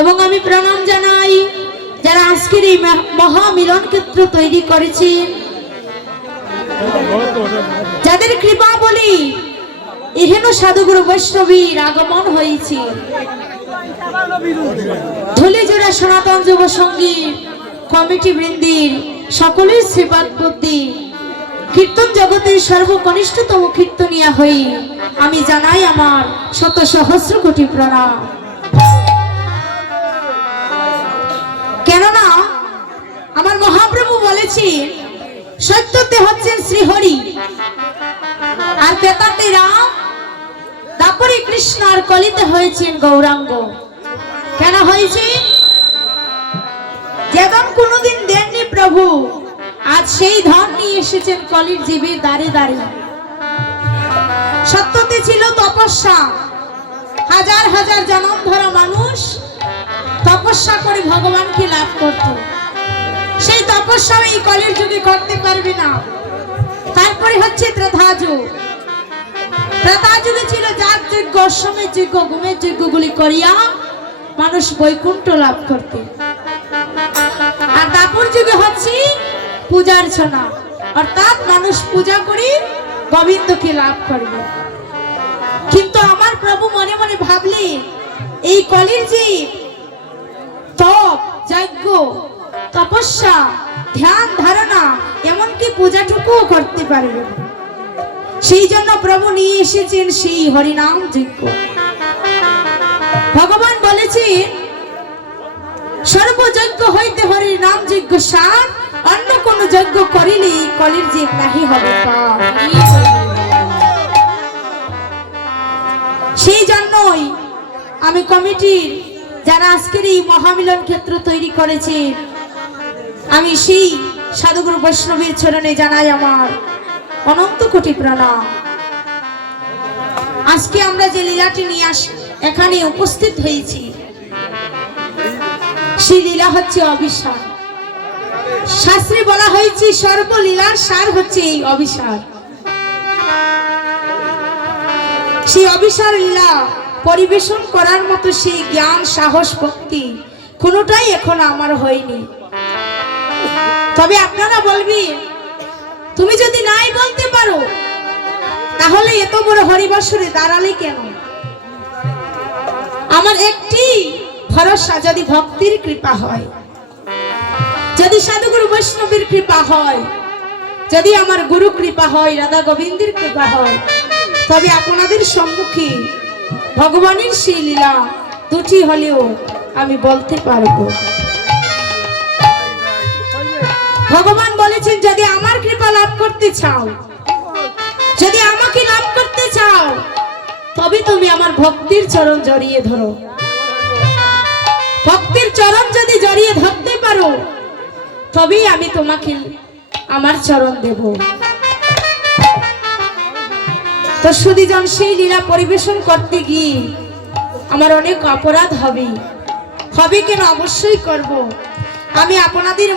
এবং আমি প্রণাম জানাই যারা আজকের এই মহামিলন ক্ষেত্র তৈরি করেছেন, যাদের কৃপা বলি এহেন সাধুগুরু বৈষ্ণবীর আগমন হয়েছে। ধুলিজোড়া সনাতন যুব সঙ্গীত কমিটি বৃন্দির সকলের শ্রীপাদ বুদ্ধি কীর্তন জগতের সর্বকনিষ্ঠতম কীর্তনিয়া হই আমি জানাই আমার শত সহস্র কোটি প্রণাম। কেননা আমার মহাপ্রভু বলেছি সত্যতে হচ্ছেন শ্রীহরি, আর বেতাতে রাম, তারপরে কৃষ্ণ, আর কলিতে হয়েছেন গৌরাঙ্গ। কেন হয়েছে? যেমন কোনদিন দেননি প্রভু, আজ সেই ধন নিয়ে এসেছেন কলির জীবের দ্বারে দ্বারে। সত্যতে ছিল তপস্যা, হাজার হাজার জন্ম ধরা মানুষ তপস্যা করে ভগবানকে লাভ করত। সেই তপস্যা এই কলির যুগে করতে পারবে না। তারপরে হচ্ছে ত্রেতা যুগ। ত্রেতা যুগে ছিল যাগ যজ্ঞ, অশ্বমের যজ্ঞ, গুমের যজ্ঞগুলি করিয়া মানুষ বৈকুণ্ঠ লাভ করত। আর দাপর যুগে হচ্ছে পূজার্চনা, অর্থাৎ মানুষ পূজা করে গোবিন্দকে লাভ করবে। কিন্তু আমার প্রভু মনে মনে ভাবলে এই কলির যে তপ, যজ্ঞ, তপস্যা, ধ্যান ধারণা, এমনকি পূজাটুকুও করতে পারবে না। সেই জন্য প্রভু নিয়ে এসেছেন সেই হরিনাম যজ্ঞ। ভগবান বলেছেন সর্বযজ্ঞ হইতে হরির নাম যজ্ঞ সার, অন্য কোন যজ্ঞ করিলে কলির জীব নাহি হবে পাপ। সেই জন্যই আমি কমিটির যারা আজকের এই মহামিলন ক্ষেত্র তৈরি করেছে, আমি সেই সাধুগুরু বৈষ্ণবের চরণে জানাই আমার অনন্ত কোটি প্রণাম। আজকে আমরা যে লীলাটি নিয়ে এখানে উপস্থিত হয়েছি, সেই লীলা হচ্ছে অভিসার। শাস্ত্রে বলা হয়েছে সর্বলীলার সার হচ্ছে এই অভিসার। সেই অভিসার লীলা পরিবেশন করার মতো সেই জ্ঞান, সাহস, ভক্তি কোনোটাই এখন আমার হয়নি। তবে আপনারা বলবেন তুমি যদি নাই বলতে পারো তাহলে এত বড় হরিবাসরে দাঁড়ালে কেন? আমার একটি ভরসা, যদি ভক্তির কৃপা হয়, যদি সাধুগুরু বৈষ্ণবের কৃপা হয়, যদি আমার গুরু কৃপা হয়, রাধা গোবিন্দের কৃপা হয়, তবে আপনাদের সম্মুখে ভগবানের সেই লীলা দুটি হলেও আমি বলতে পারবো। ভগবান বলেছেন যদি আমার কৃপা লাভ করতে চাও, যদি আমাকে লাভ করতে চাও, তবে তুমি আমার ভক্তির চরণ জড়িয়ে ধরো। ভক্তির চরণ যদি জড়িয়ে ধরতে পারো, তবেই আমি তোমাকে আমার চরণ দেব। তো সুধীজন সেই লীলা পরিবেশন করতে গিয়ে আমার অনেক অপরাধ হবে। কেন? অবশ্যই করব। আমি আপনাদের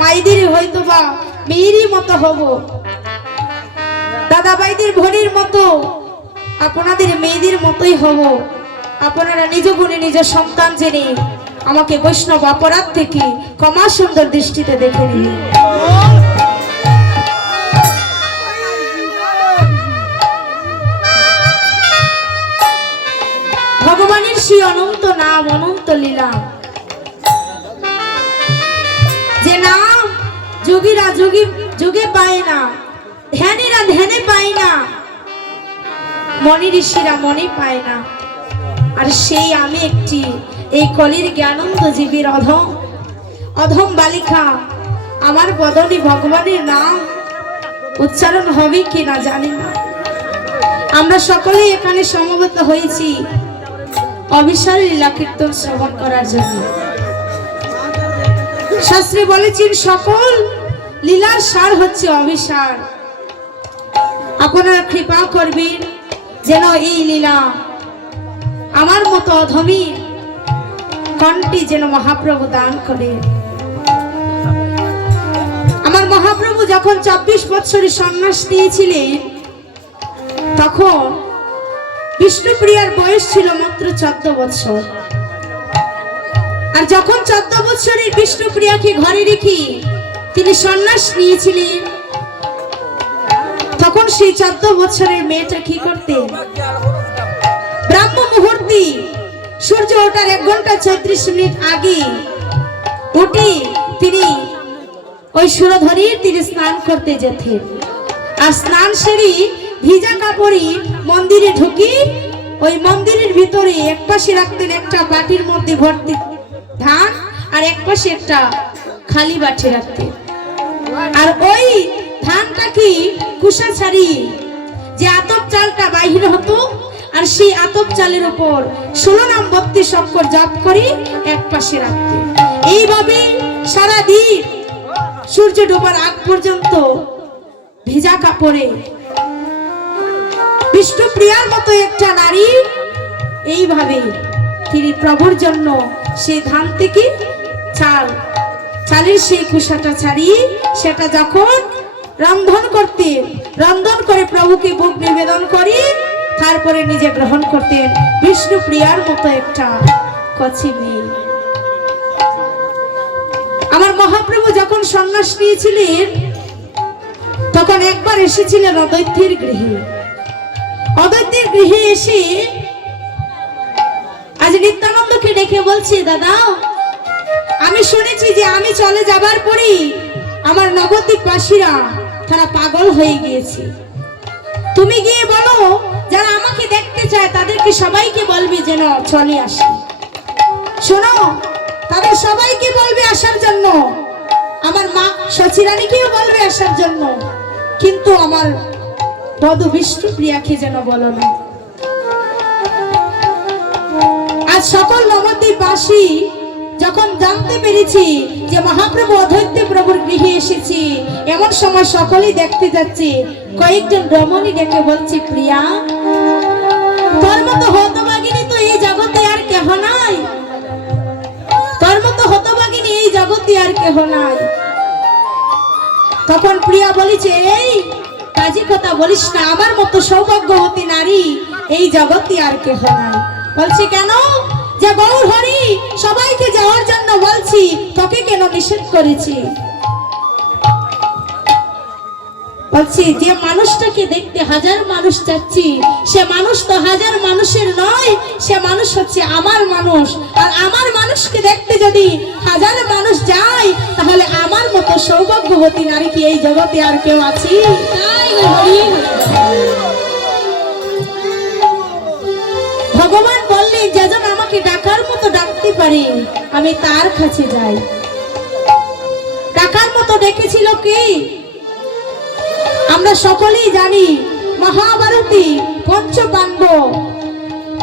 মাইদের হয়তো বা মেয়েরই মতো হব, দাদাভাইদের বোনের মতো আপনাদের মেয়েদের মতোই হব। আপনারা নিজ গুণে নিজ সন্তান জেনে আমাকে বৈষ্ণব অপরাধ থেকে ক্ষমা সুন্দর দৃষ্টিতে দেখে নিন। ভগবানের সেই অনন্ত নাম, অনন্ত লীলা, যে নাম যোগীরা যোগে পায় না, ধ্যানীরা ধ্যানে পায় না, মনি ঋষিরা মনে পায় না। আর সেই আমি একটি এই কলির জ্ঞানন্দ জীবীর অধম বালিকা। আমার বদনে ভগবানের নাম উচ্চারণ হবে কিনা জানি না। আমরা সকলেই এখানে সমবেত হয়েছি অভিসার লীলা কীর্তন শ্রবণ করার জন্য। শাস্ত্রে বলেছেন সকল লীলার সার হচ্ছে অভিসার। আপনারা কৃপা করবেন যেন এই লীলা আমার মতো অধমীর কণ্ঠে যেন মহাপ্রভু দান করে। আমার মহাপ্রভু যখন 24 বছরের সন্ন্যাস নিয়েছিলেন, তখন বিষ্ণুপ্রিয়ার বয়স ছিল মাত্র 14 বছর। আর যখন 14 বছরের বিষ্ণুপ্রিয়াকে ঘরে রেখে তিনি সন্ন্যাস নিয়েছিলেন, তখন সেই 14 বছরের মেয়েটা কি করতেন? ব্রাহ্ম মুহূর্তে সূর্য ওঠার 1 ঘন্টা 34 মিনিট আগে উঠে তিনি ওই সুরধরীর তীরে স্নান করতে যেতেন। আর স্নান সেরে ভিজা কাপড়ে মন্দিরে ঢুকি ওই মন্দিরের ভিতরে এক পাশে রাখতেন একটা বাটির মধ্যে ভর্তি ধান, আর এক পাশে একটা খালি বাটি রাখতেন। আর ওই ধানটা কি কুসা ছাড়িয়ে যে আতপ চালটা বাহির হতো, আর সেই আতপ চালের উপর 16 নাম 32 অক্ষর জপ করে এক পাশে রাখতেন। এইভাবে সারাদিন সূর্য ডোবার আগ পর্যন্ত ভিজা কাপড়ে বিষ্ণুপ্রিয়ার মতো একটা নারী এইভাবে তিনি প্রভুর জন্য সেই ধান থেকে চালের সেই কুসাটা ছাড়িয়ে সেটা যখন রন্ধন করে প্রভুকে ভোগ নিবেদন করে তারপরে নিজে গ্রহণ করতেন। বিষ্ণুপ্রিয়ার মতো একটা কচি মেয়ে। আমার মহাপ্রভু যখন সন্ন্যাস নিয়েছিলেন তখন একবার এসেছিলেন অদ্বৈতের গৃহে। অদ্বৈতের গৃহে এসে আজ নিত্যানন্দকে ডেকে বলছে, দাদা আমি শুনেছি যে আমি চলে যাবার পরই আমার নবদ্বীপবাসীরা তারা পাগল হয়ে গিয়েছে। তুমি গিয়ে বলো যারা আমাকে দেখতে চায় তাদেরকে সবাইকে বলবে যেন চলে আসে। শোনো, তাদের সবাইকে বলবে আসার জন্য, আমার মা সচিরানীকেও বলবে আসার জন্য, কিন্তু আমার বধূ বিষ্ণুপ্রিয়াকে যেন বলো না। আজ সকল নবদ্বীপবাসী যখন জানতে পেরেছি যে মহাপ্রভু অদ্বৈত প্রভুর গৃহে এসেছি, এমন সময় সকলেই দেখতে যাচ্ছে, কয়েকজন রমণী ডেকে বলছে, প্রিয়া তোর মতো হতভাগিনী তো এই জগতে আর কেহ নাই, তোর মতো হতভাগিনী এই জগতে আর কেহ নাই। তখন প্রিয়া বলেছে, এই কাজী কথা বলিস না, আমার মতো সৌভাগ্যবতী নারী এই জগতে আর কেহ নাই। বলছে কেন? যে গৌর হরি সবাইকে যাওয়ার জন্য বলছি, তোকে কেন নিষেধ করেছি? বলছি যে মানুষটাকে দেখতে হাজার মানুষ যাচ্ছি, সে মানুষ তো হাজার মানুষের নয়, সে মানুষ হচ্ছে আমার মানুষ। আর আমার মানুষকে দেখতে যদি হাজার মানুষ যায়, তাহলে আমার মতো সৌভাগ্যবতী নারী কি এই জগতে আর কেউ আছে? ভগবান বললেন, যেজন আমাকে ডাকার মতো ডাকতে পারে আমি তার কাছে যাই। ডাকার মতো ডেকেছিল কি? আমরা সকলেই জানি, মহাভারতে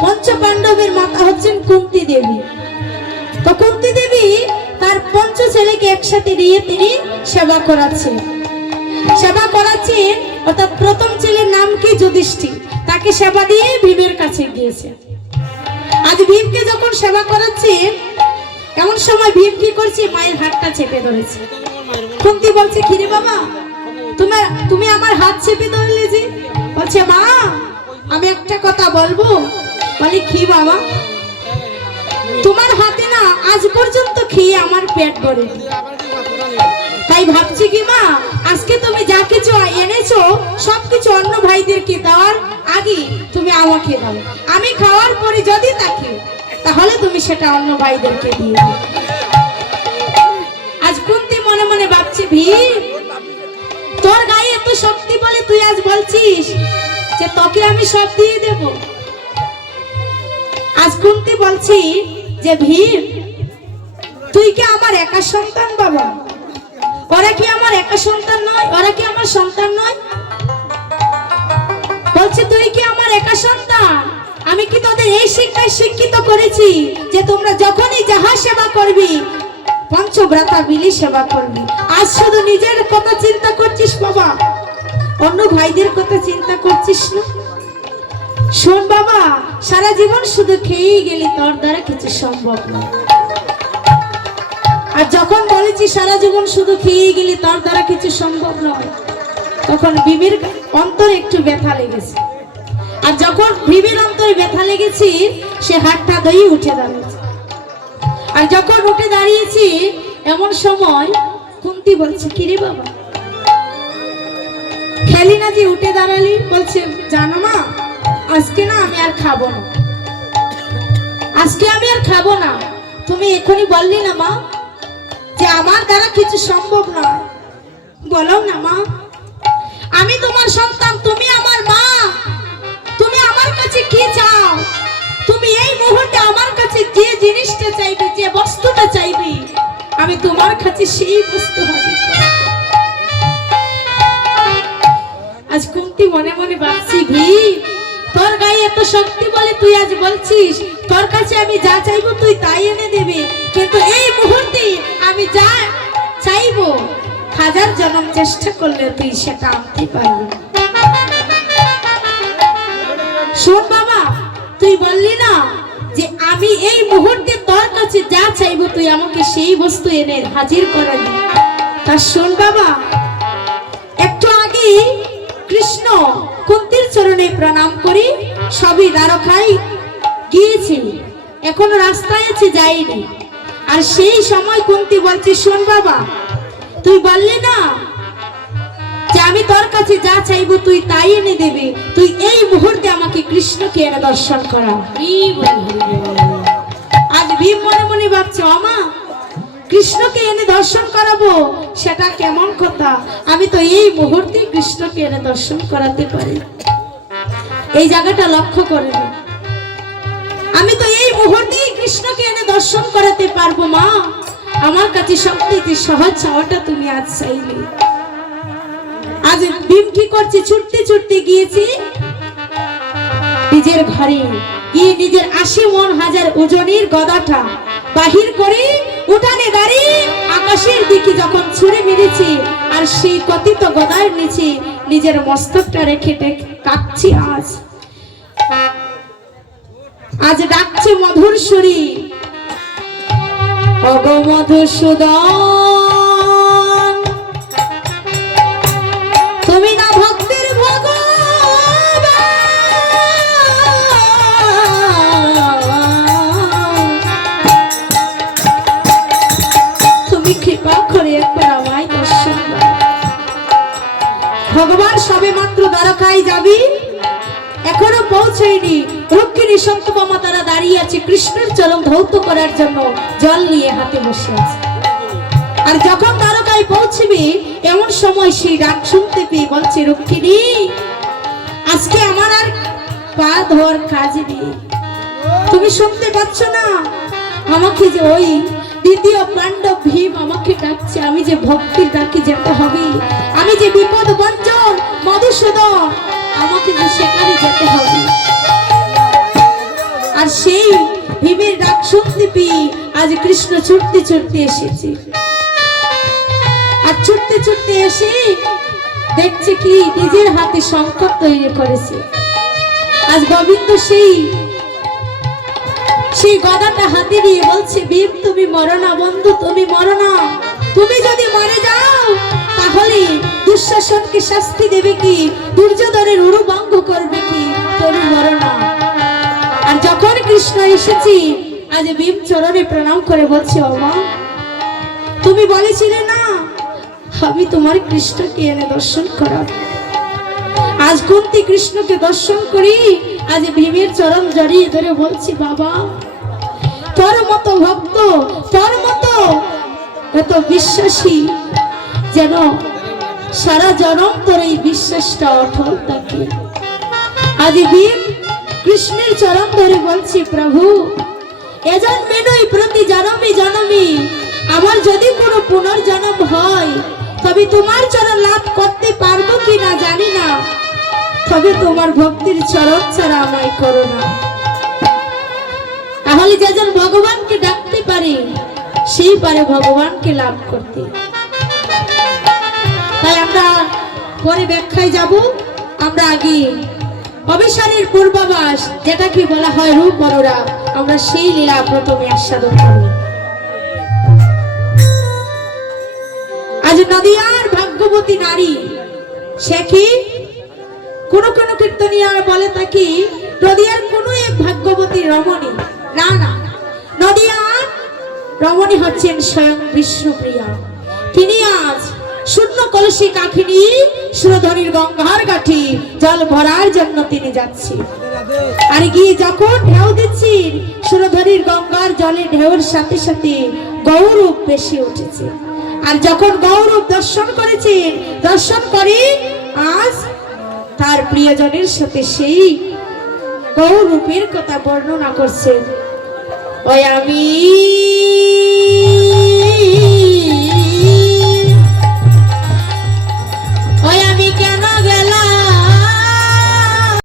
পঞ্চপাণ্ডবের মাতা হচ্ছেন কুন্তি দেবী। তো কুন্তি দেবী তার 5 ছেলেকে একসাথে নিয়ে তিনি সেবা করাচ্ছেন। অর্থাৎ প্রথম ছেলের নাম কি? যুধিষ্ঠির। তাকে সেবা দিয়ে ভীমের কাছে গিয়েছে। আজ ভীমকে যখন সেবা করাচ্ছে, এমন সময় ভীম কি করছে? মায়ের হাতটা চেপে ধরেছে। কুন্তি বলছে, কি রে বাবা, তুমি আমার হাত চেপে ধরলে যে? বলছে, মা আমি একটা কথা বলবো। বলে, কি বাবা? তোমার হাতে না আজ পর্যন্ত খেয়ে আমার পেট ভরে, তাই ভাবছি কি মা, আজকে তুমি যা কিছু এনেছো সবকিছু অন্য ভাইদেরকে দেওয়ার আগে তুমি আমাকে দাও। আমি খাওয়ার পরে যদি থাকে তাহলে তুমি সেটা অন্য ভাইদেরকে দিয়ে দাও। আজ কুন্তি মনে মনে ভাবছে, ভীম তোর গায়ে এত শক্তি বলে তুই আজ বলছিস যে তোকে আমি সব দিয়ে দেব। আজ কুন্তি বলছি যে ভীম তুই কি আমার একা সন্তান বাবা? ওরা কি আমার একা সন্তান নয়? ওরা কি আমার সন্তান নয়? বলছে, তুই কি আমার একা সন্তান? আমি কি তোদের এই শিক্ষায় শিক্ষিত করেছি যে তোমরা যখনই যাহা সেবা করবি পঞ্চব্রাতা মিলে সেবা করবি? আজ শুধু নিজের কথা চিন্তা করছিস বাবা, অন্য ভাইদের কথা চিন্তা করছিস না। শোন বাবা, সারা জীবন শুধু খেয়েই গেলি, তোর দ্বারা কিছু সম্ভব নয়। আর যখন বলেছি সারা জীবন শুধু খেয়েই গেলি, তোর দ্বারা কিছু সম্ভব নয়, তখন ভীমের অন্তরে একটু ব্যথা লেগেছে। আর যখন ভীমের অন্তরে ব্যথা লেগেছে সে হাতটা ধরে উঠে দাঁড়িয়েছে। আর যখন উঠে দাঁড়িয়েছি এমন সময় কুন্তি বলছে, কিরে বাবা খেলি না যে উঠে দাঁড়ালি? বলছে, জানো মা আজকে না আমি আর খাবো না, আজকে আমি আর খাবো না। তুমি এখনই বললি না মা যে আমার দ্বারা কিছু সম্ভব নয়, বলো না মা, আমি তোমার সন্তান, তুমি আমার মা, তুমি আমার কাছে কি চাও? তুমি এই মুহূর্তে আমার কাছে যে জিনিসটা চাইবে, যে বস্তুটা চাইবে, আমি তোমার কাছে সেই বস্তু হাজির করব। আজ কুন্তি মনে মনে ভাবছি, ভীম তোর গায়ে এত শক্তি বলে তুই আজ বলছিস তোর কাছে আমি যা চাইবো তুই তাই এনে দেবে, কিন্তু এই মুহূর্তে আমি যা চাইবো হাজার জন্ম চেষ্টা করলে তুই সেটা আনতে পারবি। শোন বাবা, তুই বললি না যে আমি এই মুহূর্তে তোর কাছে যা চাইবো তুই আমাকে সেই বস্তু এনে হাজির করাবি। তা শোন বাবা, একটু আগে কৃষ্ণ কুন্তির চরণে প্রণাম করি সবই দ্বারকায় গিয়েছি, এখনো রাস্তায় আছে যাইনি। আর সেই সময় কুন্তি বলছে, শোন বাবা তুই বললি না যে আমি তোর কাছে যা চাইবো তুই তাই এনে দেবে, তুই এই মুহূর্তে আমাকে কৃষ্ণকে এনে দর্শন করা। আজ ভীম মনে মনে ভাবছে, আমা কৃষ্ণকে এনে দর্শন করাবো সেটা কেমন কথা, আমি তো এই মুহূর্তে কৃষ্ণকে এনে দর্শন করাতে পারি। এই জায়গাটা লক্ষ্য করে নে, আমি তো এই মুহূর্তে কৃষ্ণকে এনে দর্শন করাতে পারবো মা, আমার কাছে সবথেকে সহজ চাওয়াটা তুমি আজ চাইলে। আজ ভীম কি করছে, ছুটতে ছুটতে গিয়েছি নিজের ঘরে, গিয়ে নিজের ৮০ মণ হাজার ওজনের গদাটা বাহির করে উঠানে দাঁড়িয়ে আকাশের দিকে যখন ছুঁড়ে মেরেছি, আর সেই কথিত গদার নিচে নিজের মস্তকটা রেখে কাঁদছি। আজ ডাকছে মধুর সুরে, অগ মধুসূদন তুমি না ভক্তের ভগবান, তুমি কৃপা করে একবার আমায় দর্শন দাও। ভগবান সবে মাত্র দ্বারকায় যাবি, এখনো পৌঁছেনি। রুক্মিণী সত্যভামা তারা দাঁড়িয়ে আছে কৃষ্ণের চরণ ধৌত করার জন্য, জল নিয়ে হাতে বসে আছে। আর যখন দ্বারকায় পৌঁছবি এমন সময় সেই ডাক শুনতে পেয়ে বলছে, রুক্মিণী আজকে আমার আর পা ধোয়ার কাজ নেই, তুমি শুনতে পাচ্ছ না? আমাকে যে ওই দ্বিতীয় পাণ্ডব ভীম আমাকে ডাকছে, আমি যে ভক্তির ডাকে যেতে হবে, আমি যে বিপদ বঞ্চন মধুসূদন আমাকে যে সেখানে যেতে হবে। আর সেই ভীমের ডাক শুনতে পেয়ে আজ কৃষ্ণ ছুটতে ছুটতে এসেছে। আর ছুটতে ছুটতে এসে দেখছে কি নিজের হাতে সংকট তৈরি করেছে। আজ গোবিন্দ সেই গদাটা হাতে নিয়ে বলছে, ভীম তুমি মরো না বন্ধু, তুমি মরো না, তুমি যদি মরে যাও তাহলে দুঃশাসনকে শাস্তি দেবে কি, দুর্যোধনের উরু ভঙ্গ করবে কি, তুমি মরো না। আর যখন কৃষ্ণ এসেছি আজ ভীম চরণে প্রণাম করে বলছে, ও মা তুমি বলেছিলে না আমি তোমার কৃষ্ণকে এনে দর্শন করাবো। আজ কুন্তি কৃষ্ণকে দর্শন করি, আজ ভীমের চরণ জড়িয়ে ধরে বলছি, বাবা তোর মতো ভক্ত, তোর মতো এত বিশ্বাসী যেন সারা জনম তোর এই বিশ্বাসটা অটল থাকে। আজ ভীম কৃষ্ণের চরণ ধরে বলছি, প্রভু এজন্মে নয় প্রতি জনমে জনমে আমার যদি কোনো পুনর্জন্ম হয় তবে তোমার চরণ লাভ করতে পারবো কিনা জানি না, তবে তোমার ভক্তির চরণ ছাড়া আমায় করো না। তাহলে যেজন ভগবানকে ডাকতে পারে সেই পারে ভগবানকে লাভ করতে। তাই আমরা পরে ব্যাখ্যায় যাব, আমরা আগে অবিসারের পূর্বাভাস যেটাকে বলা হয় রূপ বড়রা, আমরা সেই লীলা প্রথমে আস্বাদন করি। আজ নদিয়ার ভাগ্যবতী নারী সে কি কোন কোন কীর্তনিয়া বলে তাকে নদিয়ার কোনো এক ভাগ্যবতী রমণী। না না, নদিয়ার রমণী হচ্ছেন স্বয়ং বিষ্ণুপ্রিয়া। তিনি আজ শূন্য কলসি কাখিনী সুরধনীর গঙ্গার কাঠি জল ভরার জন্য তিনি যাচ্ছেন। আর গিয়ে যখন ঢেউ দিচ্ছেন, সুরধনীর গঙ্গার জলে ঢেউর সাথে সাথে গৌরব বেশি উঠেছে। আর যখন গৌরব দর্শন করেছেন, দর্শন করে আজ তার প্রিয়জনের সাথে সেই গৌরূপের কথা বর্ণনা করছেন। ওই আমি